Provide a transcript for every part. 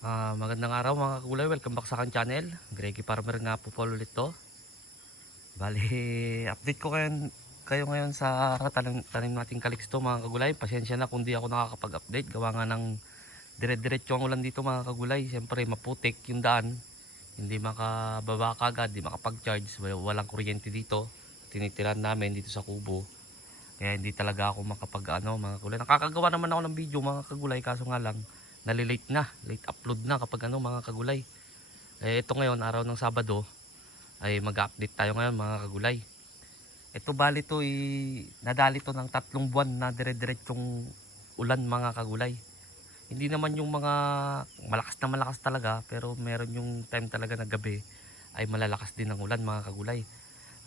Magandang araw mga kagulay, welcome back sa aking channel. Greggy Farmer nga po ulit to. Bali, update ko kayo ngayon sa tanim nating kaliksto mga kagulay. Pasensya na kung di ako nakakapag-update. Gawa nga ng dire-diretso ang ulan dito mga kagulay. Siyempre maputik yung daan. Hindi makababa kagad, hindi makapag-charge. Walang kuryente dito. Tinitiran namin dito sa kubo. Kaya hindi talaga ako mga kagulay. Nakakagawa naman ako ng video mga kagulay, kaso nga lang nalilate na, late upload na kapag mga kagulay. Ito ngayon, araw ng Sabado, ay mag-update tayo ngayon mga kagulay. Ito bali to nadali to ng 3 buwan na dire-diretsong ulan mga kagulay. Hindi naman yung mga malakas na malakas talaga, pero meron yung time talaga na gabi ay malalakas din ang ulan mga kagulay.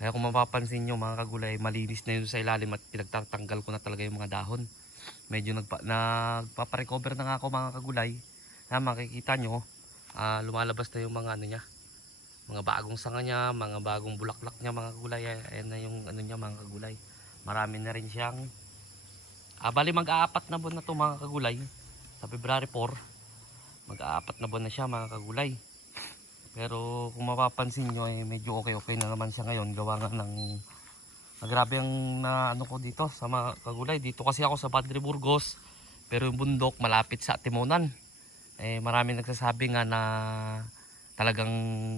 Kaya kung mapapansin nyo mga kagulay, malinis na yun sa ilalim at pinagtatanggal ko na talaga yung mga dahon. Medyo nagpaparecover na nga ako mga kagulay. Makikita nyo, lumalabas na yung mga ano niya, mga bagong sanga niya, mga bagong bulaklak niya mga kagulay. Ayan na yung ano niya mga kagulay. Marami na rin siyang bali mag-aapat na buwan na to mga kagulay. Sa February 4 mag-aapat na buwan na siya mga kagulay. Pero kung mapapansin nyo ay medyo okay na naman siya ngayon. Gawa nga ng grabe ang na ano ko dito sa mga kagulay. Dito kasi ako sa Padre Burgos, pero yung bundok malapit sa Timonan. Marami nagsasabi nga na talagang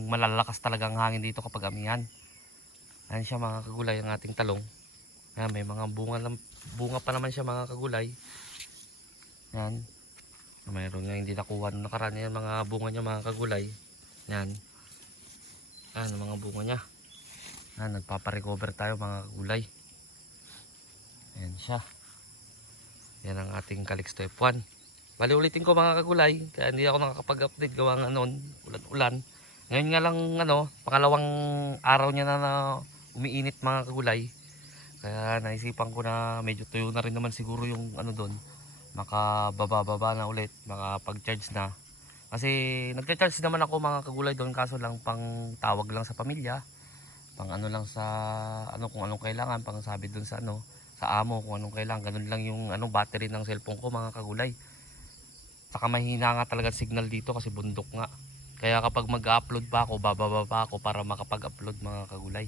malalakas talagang hangin dito kapag amihan. Ayan siya mga kagulay ang ating talong. Ayan, may mga bunga pa naman siya mga kagulay. Yan. Mayroon nga hindi nakuha nung nakaraan yan mga bunga niya mga kagulay. Yan. Yan ang mga bunga niya. Yan, nagpaparecover tayo mga kagulay. Ayan siya. Yan ang ating Calixto F1. Bali ulitin ko mga kagulay, kaya hindi ako nakakapag-update gawa nga noon, ulan-ulan. Ngayon nga lang pangalawang araw niya na umiinit mga kagulay. Kaya naisipan ko na medyo tuyo na rin naman siguro yung doon. Makababa-baba na ulit, makapag-charge na. Kasi nagcha-charge naman ako mga kagulay doon, kaso lang pang tawag lang sa pamilya. Pang ano lang sa kung anong kailangan, pang sabi doon sa sa amo kung anong kailangan. Ganun lang yung battery ng cellphone ko mga kagulay. Saka mahina nga talaga signal dito kasi bundok nga. Kaya kapag mag-upload pa ako, bababa pa ako para makapag-upload mga kagulay.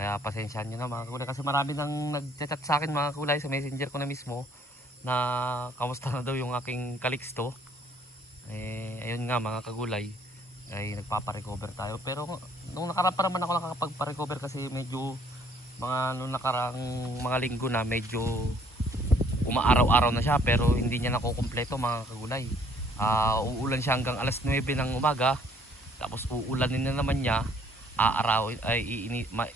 Kaya pasensyahan nyo na mga kagulay, kasi marami nang nag-chat sa akin mga kagulay sa messenger ko na mismo na kamusta na daw yung aking Calixto. Ayun nga mga kagulay, ay nagpapa-recover tayo. Pero nung nakaraan pa naman ako nakakapag-recover kasi medyo nung nakarang mga linggo na medyo umaaraw-araw na siya, pero hindi niya nakukumpleto mga kagulay. Uulan siya hanggang alas 9 ng umaga, tapos uulanin na naman niya,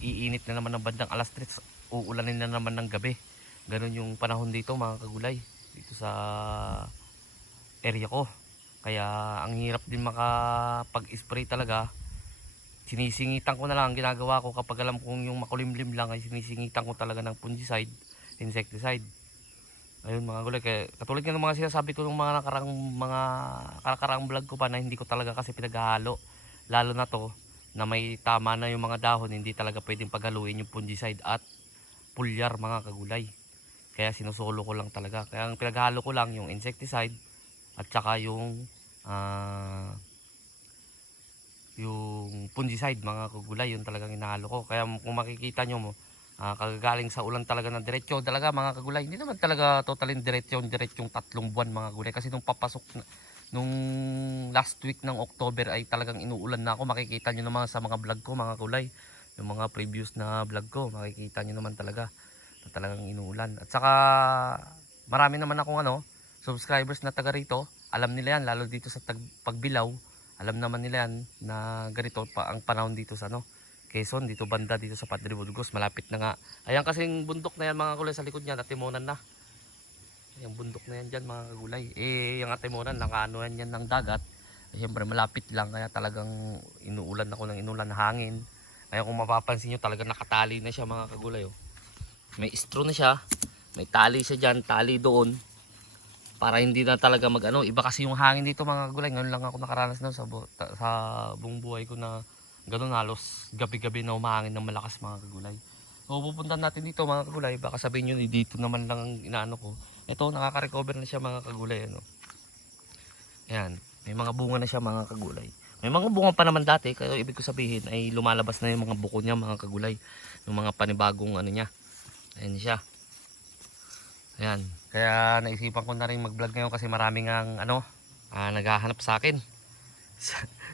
iinit na naman ng bandang alas 3, uulanin na naman ng gabi. Ganun yung panahon dito mga kagulay, dito sa area ko. Kaya ang hirap din makapag-spray talaga. Sinisingitan ko na lang, ang ginagawa ko kapag alam kong yung makulimlim lang ay sinisingitan ko talaga ng fungicide, insecticide. Ayun mga gulay, kaya katulad nga ng mga sinasabi ko ng mga nakarang vlog ko pa, na hindi ko talaga kasi pinaghahalo. Lalo na to na may tama na yung mga dahon, hindi talaga pwedeng paghaluin yung fungicide at pulyar mga kagulay. Kaya sinusolo ko lang talaga. Kaya ang pinaghalo ko lang yung insecticide at saka yung fungicide mga kagulay, yun talagang inahalo ko. Kaya kung makikita nyo mo, kagagaling sa ulan talaga ng diretso talaga mga kagulay. Hindi naman talaga totalin diretsong 3 buwan mga kagulay, kasi nung papasok nung last week ng October ay talagang inuulan na ako. Makikita nyo naman sa mga vlog ko mga kagulay, yung mga previous na vlog ko, makikita nyo naman talaga na talagang inuulan. At saka marami naman akong subscribers na taga rito. Alam nila yan, lalo dito sa Pagbilao. Alam naman nila yan na ganito pa ang panahon dito sa Quezon, dito banda dito sa Padre Burgos. Malapit na nga. Ayan kasing bundok na yan mga kagulay, sa likod niya natimonan na. Yung bundok na yan dyan mga kagulay. Yung atimonan, nakaanuhan yan ng dagat. Siyempre malapit lang, kaya talagang inuulan ako ng inulan, hangin. Kaya kung mapapansin nyo, talagang nakatali na siya mga kagulay. May straw na siya. May tali siya dyan, tali doon. Para hindi na talaga iba kasi yung hangin dito mga kagulay. Ngayon lang ako nakaranas sa buong buhay ko na ganun, halos gabi-gabi na umahangin ng malakas mga kagulay. So pupunta natin dito mga kagulay, baka sabihin nyo dito naman lang ang inaano ko. Ito nakaka-recover na siya mga kagulay. Ayan. May mga bunga na siya mga kagulay. May mga bunga pa naman dati, kaya ibig ko sabihin ay lumalabas na yung mga buko niya mga kagulay. Yung mga panibagong ano niya. Ayan siya. Ayan. Kaya naisipan ko na rin mag-vlog ngayon kasi maraming ang naghahanap sa akin.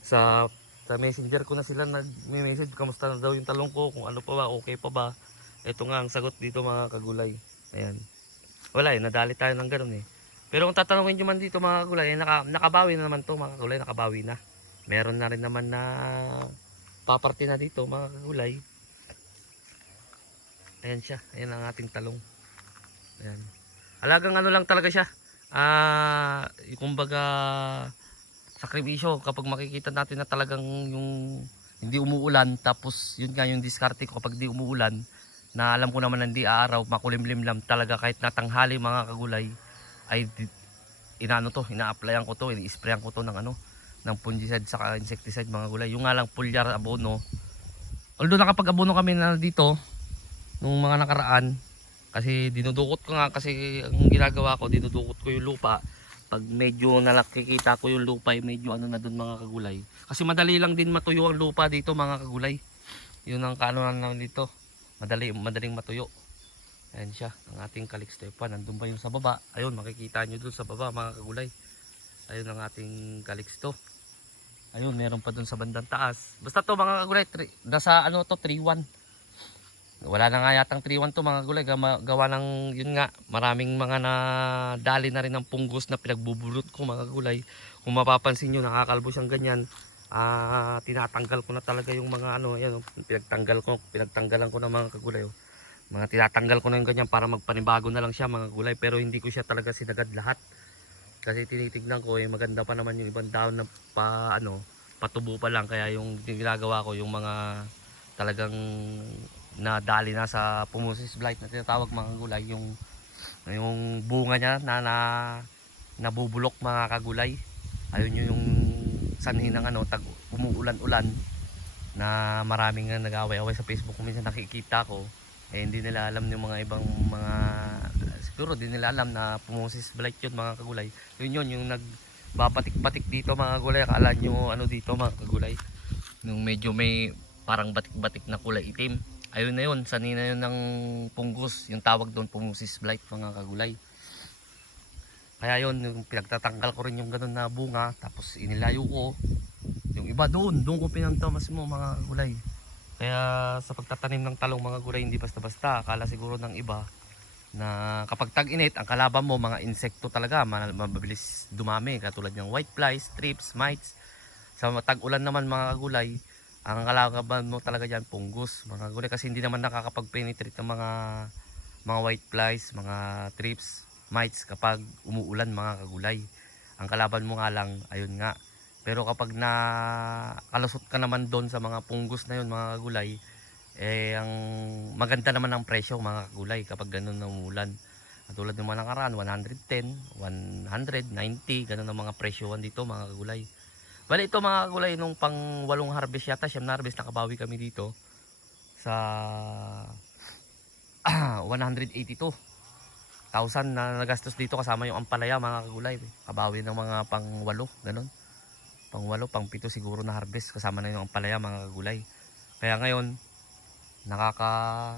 sa, sa messenger ko na sila nag-message, kamusta na daw yung talong ko, kung ano pa ba, okay pa ba. Ito nga ang sagot dito mga kagulay. Ayan. Wala nadali tayo ng ganun Pero kung tatanungin nyo man dito mga kagulay, nakabawi na naman to mga kagulay, nakabawi na. Meron na rin naman na paparte na dito mga kagulay. Ayan siya, ayan ang ating talong. Ayan. Alagang ano lang talaga siya. Kumbaga sakripisyo kapag makikita natin na talagang yung hindi umuulan, tapos yun nga yung diskarte ko kapag di umuulan, na alam ko naman hindi aaraw, makulimlim lang talaga kahit natanghali mga kagulay, ay ina-applyan ko to, ini-sprayan ko to ng fungicide saka insecticide mga gulay. Yung nga lang pulyar abono. Although nakapag-abono kami na dito nung mga nakaraan, kasi dinudukot ko nga, kasi ang ginagawa ko, dinudukot ko yung lupa. Pag medyo nakikita ko yung lupa ay medyo na doon mga kagulay. Kasi madali lang din matuyo ang lupa dito mga kagulay. Yun ang kaanoan naman dito. Madaling matuyo. Ayan siya, ang ating Calixto F1. Nandun ba yung sa baba? Ayun, makikita nyo dun sa baba mga kagulay. Ayun ang ating Calixto. Ayun, meron pa dun sa bandang taas. Basta to mga kagulay, nasa 3-1. Wala na nga yatang 3-1 to mga kagulay. Gawa ng yun nga, maraming mga nadali na rin ng punggos na pinagbubulot ko mga kagulay. Kung mapapansin nyo, nakakalbo siyang ganyan. Tinatanggal ko na talaga yung mga ayan, pinagtanggalan ko ng mga kagulay. Tinatanggal ko na yung ganyan para magpanibago na lang siya mga gulay, pero hindi ko siya talaga sinagad lahat. Kasi tinitignan ko maganda pa naman yung ibang daon na patubo pa lang, kaya yung ginagawa ko yung mga talagang nadali na sa Phomosys blight na tinatawag mga gulay, yung bunga niya na nabubulok mga kagulay. Ayun yung sanhin ng umuulan-ulan na maraming nag-away-away sa Facebook kung minsan nakikita ko. Hindi nila alam yung mga ibang siguro di nila alam na Phomosys blight yun mga kagulay. Yun yung nagbabatik-batik dito mga kagulay. Akala nyo dito mga kagulay, nung medyo may parang batik-batik na kulay itim, ayun na yun, sanina yun ng punggos, yung tawag doon Phomosys blight mga kagulay. Kaya yun, yung pinagtatanggal ko rin yung ganun na bunga, tapos inilayo ko yung iba doon ko pinantamas mo mga kagulay. Kaya sa pagtatanim ng talong mga gulay, hindi basta-basta. Akala siguro ng iba na kapag tag-init, ang kalaban mo mga insekto talaga, mabilis dumami, katulad ng whiteflies, thrips, mites. Sa tag-ulan naman mga gulay, ang kalaban mo talaga diyan punggos mga gulay, kasi hindi naman nakakapag-penetrate ng mga whiteflies, mga thrips, mites kapag umuulan mga kagulay. Ang kalaban mo nga lang, ayun nga. Pero kapag nakalusot ka naman doon sa mga punggos na yun mga kagulay, ang maganda naman ang presyo mga kagulay kapag ganun na umulan. Katulad ng mga nakaraan, 110, 190, ganun ang mga presyoan dito mga kagulay. Bali ito mga kagulay, nung pang 8 harvest yata, 7 na harvest, nakabawi kami dito sa 182,000 na nagastos dito, kasama yung ampalaya mga kagulay. Kabawi ng mga pang 8, ganun. Pang 8, pang 7 siguro na harvest, kasama na yung ampalaya mga kagulay. Kaya ngayon nakaka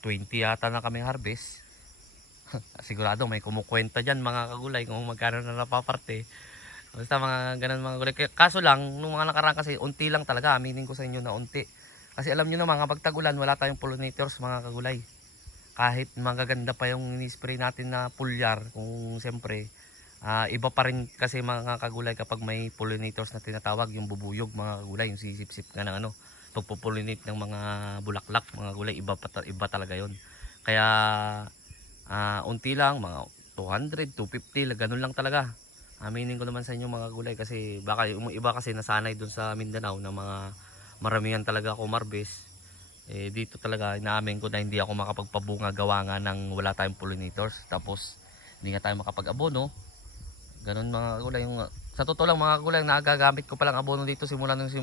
20 yata na kaming harvest. Sigurado may kumukwenta dyan mga kagulay kung magkano na napaparte. Basta mga ganun mga kagulay. Kaso lang nung mga nakaraan kasi unti lang talaga, aminin ko sa inyo na unti. Kasi alam nyo na mga pagtagulan, wala tayong pollinators mga kagulay. Kahit magaganda pa yung ni-spray natin na pulyar, kung siyempre iba pa rin kasi mga kagulay kapag may pollinators na tinatawag, yung bubuyog mga kagulay, yung sisip-sip nga ng pagpupollinate ng mga bulaklak mga kagulay, iba talaga yon. Kaya unti lang, mga 200, 250, ganun lang talaga. Aminin ko naman sa inyo mga kagulay, kasi baka yung iba kasi nasanay dun sa Mindanao na mga maramihan talaga ako marbes. Dito talaga inaamin ko na hindi ako makapagpabunga, gawa nga ng wala tayong pollinators, tapos hindi nga tayo makapag-abono. Ganun mga kagulay. Sa totoo lang mga kagulay, nagagamit ko palang abono dito simula 6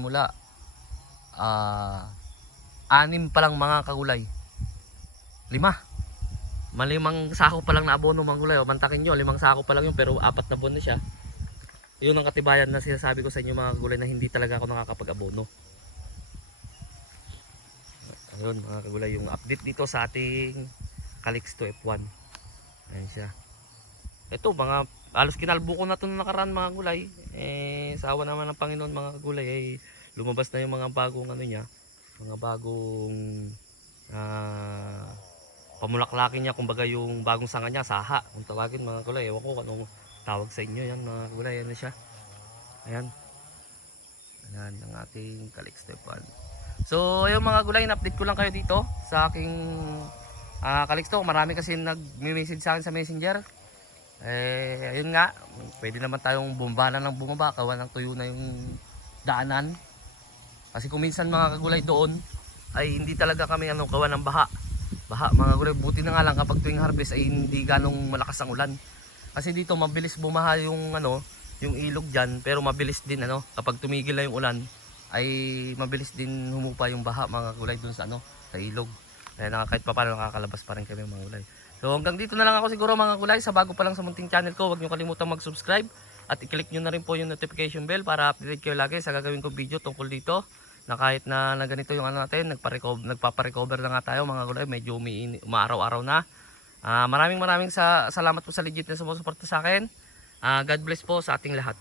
pa lang mga kagulay. 5 sako pa lang na abono mga kagulay. Mantakin nyo, 5 sako pa lang yun, pero 4 na buwan na siya. Yun ang katibayan na sinasabi ko sa inyo mga kagulay na hindi talaga ako nakakapag-abono. Ayun mga kagulay, yung update dito sa ating Calixto F1. Ayan siya. Ito mga halos kinalbo ko na ito na nakaraan mga gulay. Sa awa naman ng Panginoon mga kagulay lumabas na yung mga bagong ano niya, mga bagong pamulaklakin niya, kumbaga yung bagong sanga niya, saha kung tawagin mga kagulay. Ewan ko anong tawag sa inyo yan mga kagulay. Ano siya? Ayan. Ayan ang ating Calixto F1. So ayun mga gulay, na-update ko lang kayo dito sa aking Calixto. Marami kasi nag-message sa akin sa Messenger. Ayun nga, pwede naman tayong bumbalan ng bumaba, kawan ng tuyo na yung daanan. Kasi kung minsan mga kagulay doon ay hindi talaga kami kawan ng baha. Baha mga gulay, buti na nga lang kapag tuwing harvest ay hindi ganong malakas ang ulan. Kasi dito mabilis bumaha yung yung ilog diyan, pero mabilis din kapag tumigil na yung ulan ay mabilis din humupa yung baha mga gulay dun sa sa ilog. Kaya kahit pa paano nakakalabas pa rin kami mga gulay. So hanggang dito na lang ako siguro mga gulay. Sa bago pa lang sa munting channel ko, huwag nyo kalimutang mag-subscribe at i-click nyo na rin po yung notification bell para update kayo lagi sa gagawin kong video tungkol dito. Na kahit na ganito yung natin, nagpaparecover na nga tayo mga gulay. Medyo umaaraw-araw na. Maraming salamat po sa legit na sumusuporta sa akin. God bless po sa ating lahat.